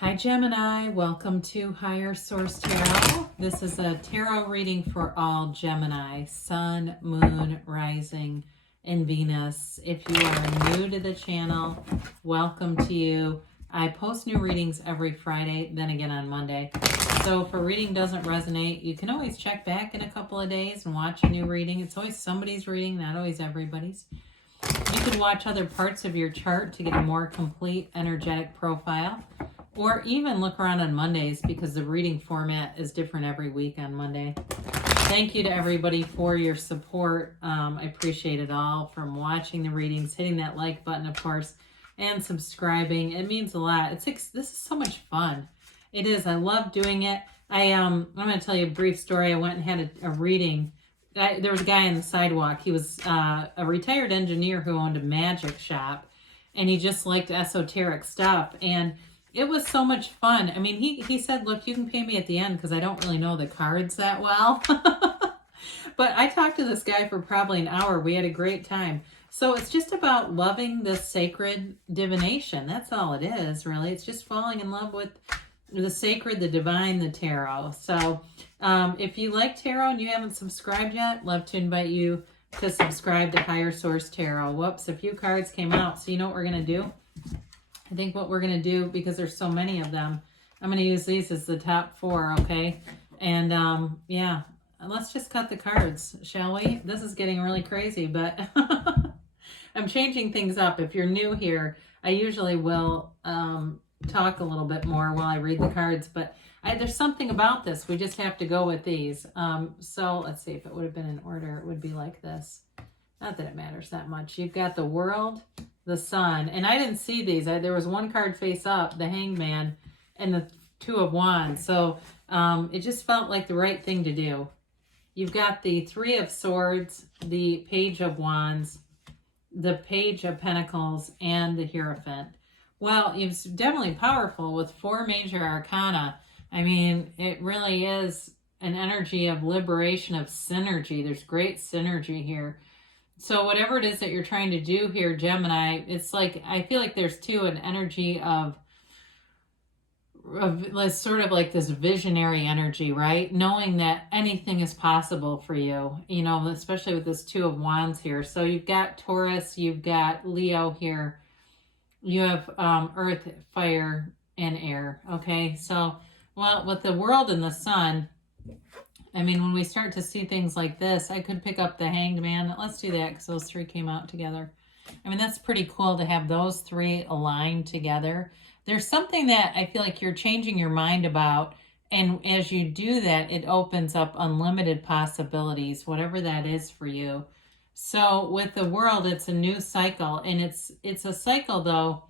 Hi Gemini, welcome to Higher Source Tarot. This is a tarot reading for all Gemini, Sun, Moon, Rising, and Venus. If you are new to the channel, welcome to you. I post new readings every Friday, then again on Monday. So if a reading doesn't resonate, you can always check back in a couple of days and watch a new reading. It's always somebody's reading, not always everybody's. You can watch other parts of your chart to get a more complete energetic profile. Or even look around on Mondays because the reading format is different every week on Monday. Thank you to everybody for your support. I appreciate it all, from watching the readings, hitting that like button, of course, and subscribing. It means a lot. This is so much fun. It is. I love doing it. I'm going to tell you a brief story. I went and had a reading. There was a guy on the sidewalk. He was a retired engineer who owned a magic shop, and he just liked esoteric stuff. And it was so much fun. I mean, he said, look, you can pay me at the end because I don't really know the cards that well. But I talked to this guy for probably an hour. We had a great time. So it's just about loving this sacred divination. That's all it is, really. It's just falling in love with the sacred, the divine, the tarot. So if you like tarot and you haven't subscribed yet, love to invite you to subscribe to Higher Source Tarot. Whoops, a few cards came out. So you know what we're going to do? I think what we're going to do, because there's so many of them, I'm going to use these as the top four, okay? And yeah, let's just cut the cards, shall we? This is getting really crazy, but I'm changing things up. If you're new here, I usually will talk a little bit more while I read the cards, but there's something about this. We just have to go with these. So let's see if it would have been in order. It would be like this. Not that it matters that much. You've got the World, the Sun, and I didn't see these. There was one card face up, the Hangman, and the Two of Wands. So it just felt like the right thing to do. You've got the Three of Swords, the Page of Wands, the Page of Pentacles, and the Hierophant. Well, it's definitely powerful with four major arcana. I mean, it really is an energy of liberation, of synergy. There's great synergy here. So whatever it is that you're trying to do here, Gemini, it's like, I feel like there's an energy of sort of like this visionary energy, right? Knowing that anything is possible for you, you know, especially with this Two of Wands here. So you've got Taurus, you've got Leo here. You have earth, fire, and air, okay? So, well, with the World and the Sun, I mean, when we start to see things like this, I could pick up the Hanged Man. Let's do that because those three came out together. I mean, that's pretty cool to have those three aligned together. There's something that I feel like you're changing your mind about, and as you do that, it opens up unlimited possibilities, whatever that is for you. So with the World, it's a new cycle, and it's a cycle, though,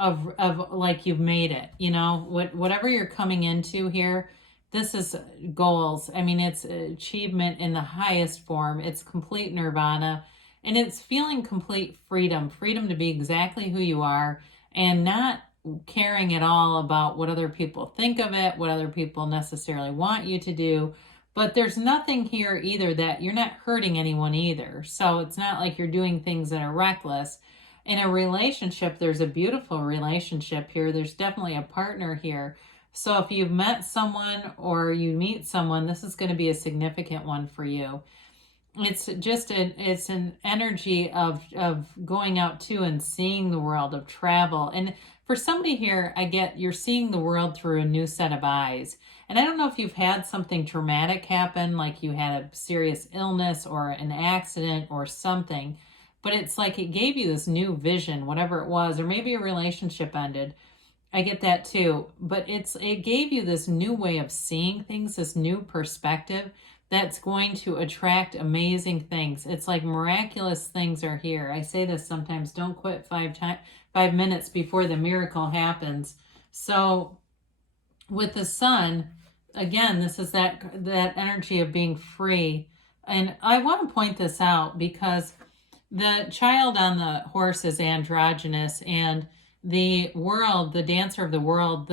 of like you've made it, you know, whatever you're coming into here. This is goals. I mean, it's achievement in the highest form. It's complete nirvana, and it's feeling complete freedom. Freedom to be exactly who you are and not caring at all about what other people think of it, what other people necessarily want you to do. But there's nothing here either that you're not hurting anyone either. So it's not like you're doing things that are reckless. In a relationship, there's a beautiful relationship here. There's definitely a partner here. So if you've met someone or you meet someone, this is going to be a significant one for you. It's just it's an energy of going out to and seeing the world, of travel. And for somebody here, I get you're seeing the world through a new set of eyes. And I don't know if you've had something traumatic happen, like you had a serious illness or an accident or something, but it's like it gave you this new vision, whatever it was, or maybe a relationship ended. I get that too, but it gave you this new way of seeing things, this new perspective that's going to attract amazing things. It's like miraculous things are here. I say this sometimes, don't quit 5 minutes before the miracle happens. So with the Sun, again, this is that energy of being free. And I want to point this out because the child on the horse is androgynous, and the World, the dancer of the World,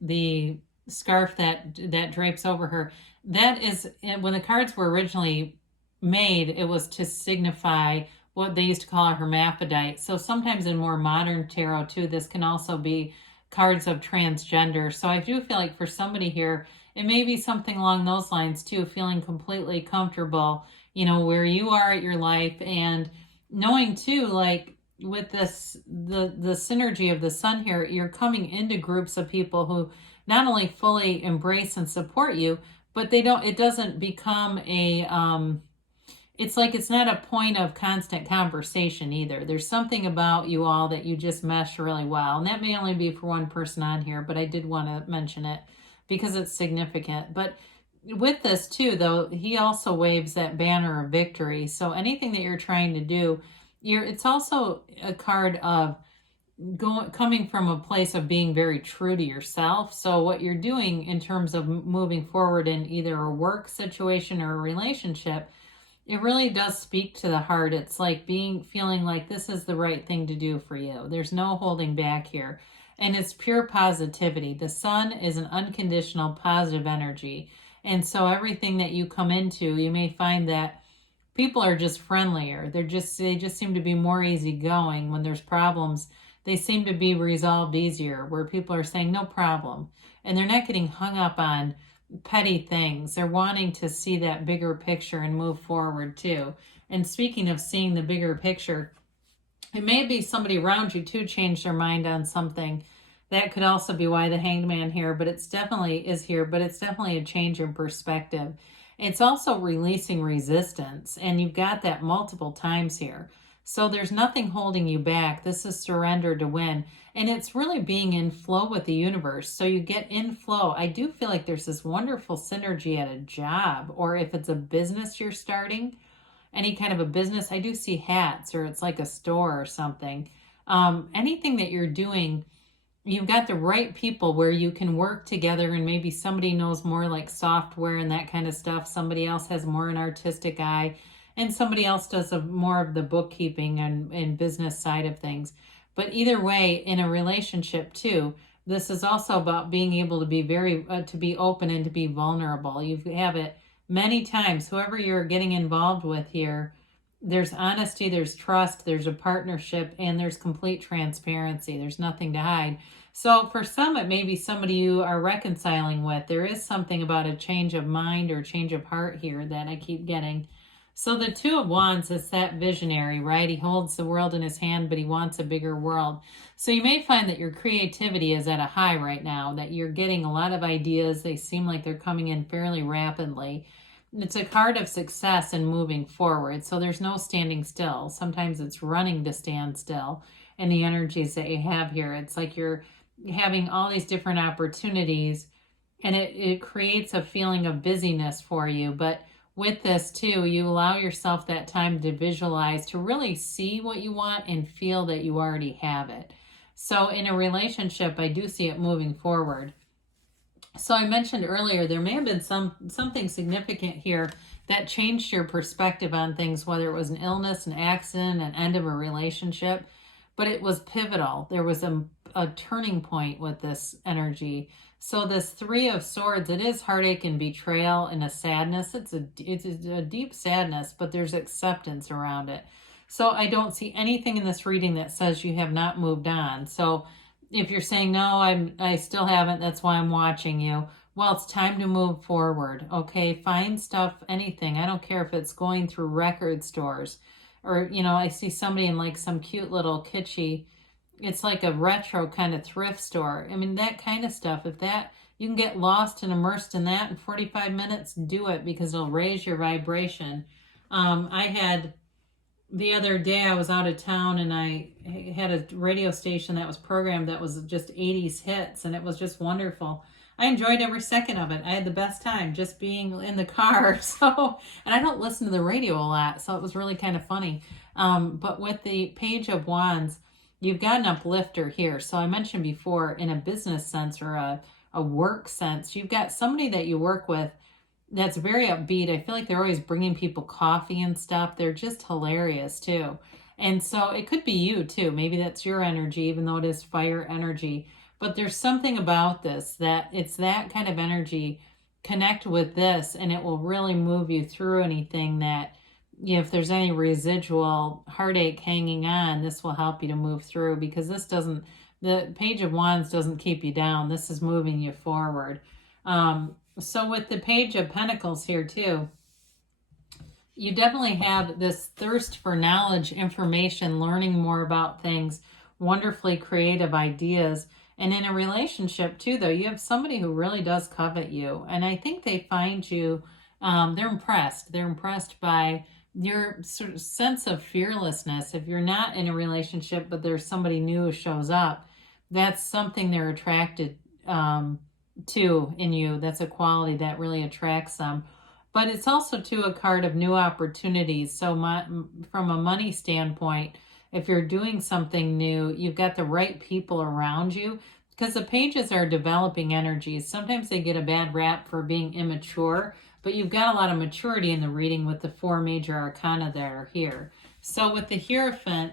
the scarf that drapes over her, that is, when the cards were originally made, it was to signify what they used to call a hermaphrodite. So sometimes in more modern tarot too, this can also be cards of transgender. So I do feel like for somebody here, it may be something along those lines too, feeling completely comfortable, where you are at your life, and knowing too, like with this, the synergy of the sun here, you're coming into groups of people who not only fully embrace and support you, but it doesn't become it's like it's not a point of constant conversation either. There's something about you all that you just mesh really well. And that may only be for one person on here, but I did want to mention it because it's significant. But with this too, though, he also waves that banner of victory. So anything that you're trying to do, it's also a card of coming from a place of being very true to yourself. So what you're doing in terms of moving forward in either a work situation or a relationship, it really does speak to the heart. It's like feeling like this is the right thing to do for you. There's no holding back here. And it's pure positivity. The sun is an unconditional positive energy. And so everything that you come into, you may find that people are just friendlier. They just seem to be more easygoing. When there's problems, they seem to be resolved easier, where people are saying no problem. And they're not getting hung up on petty things. They're wanting to see that bigger picture and move forward too. And speaking of seeing the bigger picture, it may be somebody around you too changed their mind on something. That could also be why the Hanged Man here, but it's definitely a change in perspective. It's also releasing resistance, and you've got that multiple times here. So there's nothing holding you back. This is surrender to win. And it's really being in flow with the universe. So you get in flow. I do feel like there's this wonderful synergy at a job, or if it's a business you're starting, any kind of a business. I do see hats, or it's like a store or something. Anything that you're doing, you've got the right people where you can work together, and maybe somebody knows more like software and that kind of stuff. Somebody else has more an artistic eye, and somebody else does more of the bookkeeping and business side of things. But either way, in a relationship too, this is also about being able to be to be open and to be vulnerable. You have it many times. Whoever you're getting involved with here, there's honesty, there's trust, there's a partnership, and there's complete transparency. There's nothing to hide. So for some, it may be somebody you are reconciling with. There is something about a change of mind or change of heart here that I keep getting. So the Two of Wands is that visionary, right? He holds the world in his hand, but he wants a bigger world. So you may find that your creativity is at a high right now, that you're getting a lot of ideas. They seem like they're coming in fairly rapidly. It's a card of success and moving forward. So there's no standing still. Sometimes it's running to stand still. And the energies that you have here, it's like you're having all these different opportunities, and it creates a feeling of busyness for you. But with this too, you allow yourself that time to visualize, to really see what you want and feel that you already have it. So in a relationship, I do see it moving forward. So I mentioned earlier, there may have been something significant here that changed your perspective on things, whether it was an illness, an accident, an end of a relationship, but it was pivotal. There was a turning point with this energy. So this Three of Swords, it is heartache and betrayal and a sadness. It's a deep sadness, but there's acceptance around it. So I don't see anything in this reading that says you have not moved on. So if you're saying, no, I still haven't, that's why I'm watching you. Well, it's time to move forward, okay? Find stuff, anything. I don't care if it's going through record stores, or, I see somebody in like some cute little kitschy, it's like a retro kind of thrift store. I mean, that kind of stuff. If you can get lost and immersed in that in 45 minutes, do it, because it'll raise your vibration. The other day I was out of town, and I had a radio station that was programmed that was just 80s hits, and it was just wonderful. I enjoyed every second of it. I had the best time just being in the car. And I don't listen to the radio a lot, so it was really kind of funny. But with the Page of Wands, you've got an uplifter here. So I mentioned before, in a business sense or a work sense, you've got somebody that you work with that's very upbeat. I feel like they're always bringing people coffee and stuff. They're just hilarious too. And so it could be you too. Maybe that's your energy, even though it is fire energy. But there's something about this that it's that kind of energy. Connect with this, and it will really move you through anything that, if there's any residual heartache hanging on, this will help you to move through, because this doesn't The Page of Wands doesn't keep you down. This is moving you forward. So with the Page of Pentacles here too, you definitely have this thirst for knowledge, information, learning more about things, wonderfully creative ideas. And in a relationship too, though, you have somebody who really does covet you. And I think they find you, they're impressed. They're impressed by your sort of sense of fearlessness. If you're not in a relationship, but there's somebody new who shows up, that's something they're attracted to in you. That's a quality that really attracts them. But it's also too a card of new opportunities. So from a money standpoint, if you're doing something new, you've got the right people around you, because the pages are developing energies. Sometimes they get a bad rap for being immature, but you've got a lot of maturity in the reading with the 4 major arcana that are here. So with the Hierophant,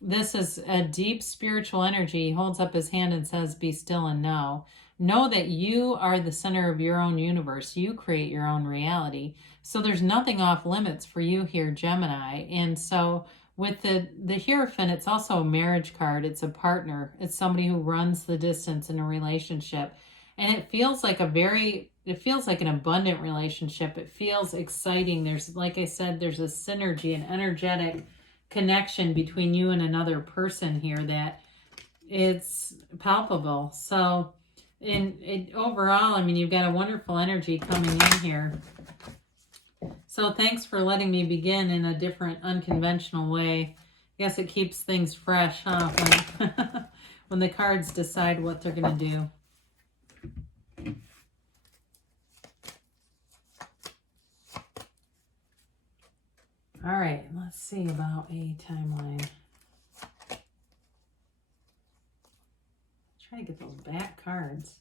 this is a deep spiritual energy. He holds up his hand and says, be still and know. Know that you are the center of your own universe. You create your own reality. So there's nothing off limits for you here, Gemini. And so with the Hierophant, it's also a marriage card. It's a partner. It's somebody who runs the distance in a relationship. And it feels like an abundant relationship. It feels exciting. There's, like I said, there's a synergy, an energetic connection between you and another person here that it's palpable. So overall, I mean, you've got a wonderful energy coming in here. So thanks for letting me begin in a different, unconventional way. I guess it keeps things fresh, huh? When the cards decide what they're going to do. All right, let's see about a timeline. Try to get those back cards.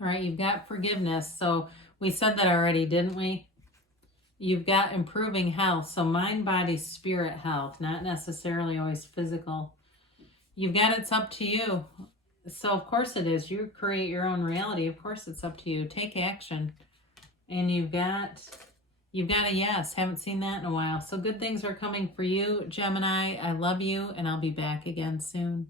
All right, you've got forgiveness. So we said that already, didn't we? You've got improving health. So mind, body, spirit health, not necessarily always physical. You've got it's up to you. So of course it is. You create your own reality. Of course it's up to you. Take action. And you've got a yes. Haven't seen that in a while. So good things are coming for you, Gemini. I love you, and I'll be back again soon.